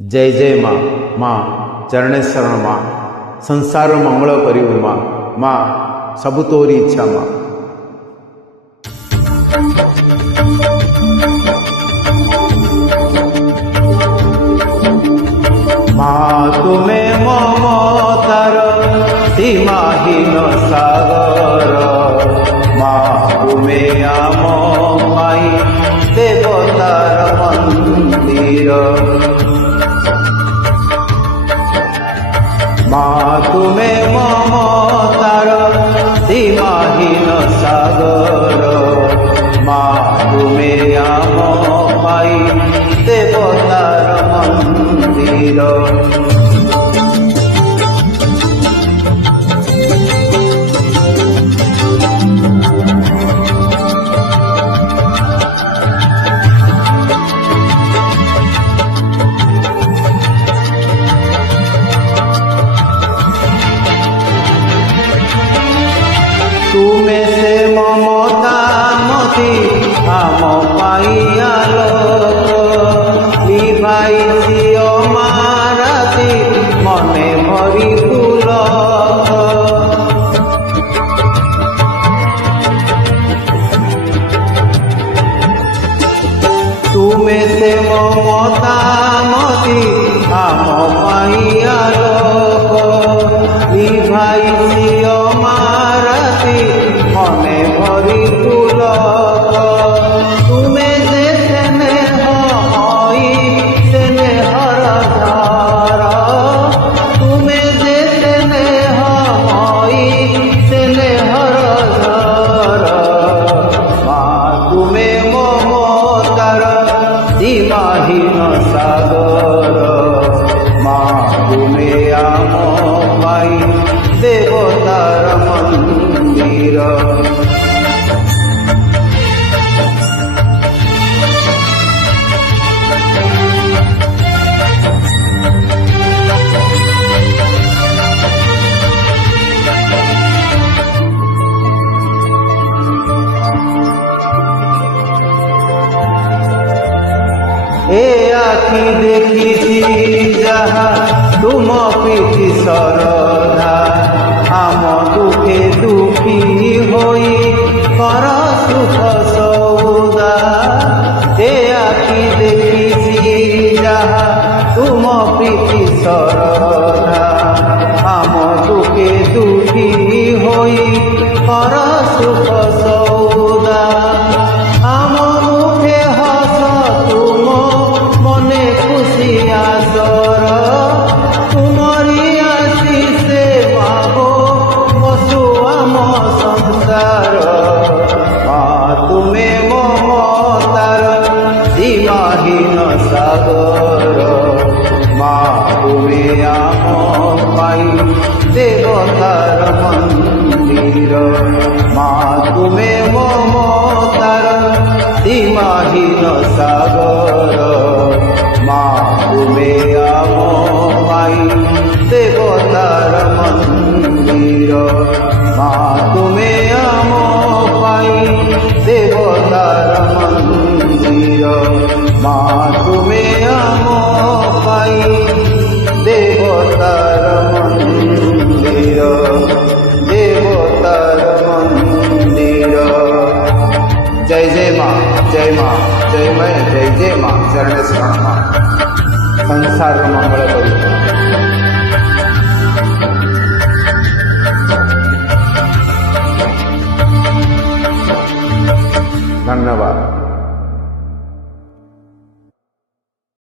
जय जय माँ। माँ चरणे शरण माँ, संसार मंगल करू माँ। माँ सबु तोरी इच्छा माँ। माँ तुम्हें ममतार सीमाहीन सागर, माँ तुम्हें आम माई देवतार मंदिर। माँ तुम्हें ममतार सीमाहीन सागर, माँ तुम्हें आम माई देवतार मंदिर। तुम्हें से ममता मती आम पाइयालो, लिभाइसी माराती मने भरी फूल। तुम्हें से ममता मती आम पाइयालो, लिभाइसी मने भरी फूल। तुम्हें जे स्नेह हई स्नेहर धार, तुम्हें जे स्नेह हई स्नेहर धार। माँ तुम्हें ममतार सीमाहीन सागर, माँ तुम्हें आम माई देवतार मंदिर। ए आखि देखी जहा तुम प्रीति सरधा, आम दुखे दुखी होई कर सुख सौदा। ए आखि देखी जहा तुम प्रीति सरधा, आम दुखे दुखी होई कर सुख सौदा। आम मुखे हस तुम मने खुशी आसर, तुमरी आशीषे मागो बसु आम संसार। माँ तुम्हें ममतार सीमाहीन सागर, माँ तुम्हें आम पाई देवतार मंदिर। माँ तुम्हें ममतार सीमाहीन सागर, माँ तुम्हें आम माई देवतार मंदिर। माँ तुम्हें आम पाई देवतार मंदिर। माँ तुम्हें आम पाई देवतार मंदिर, देवतार मंदिर। जय जय माँ, जय माँ, जय मैं, जय जय माँ, चरण शरण माँ, संसार मंगल करू। धन्यवाद।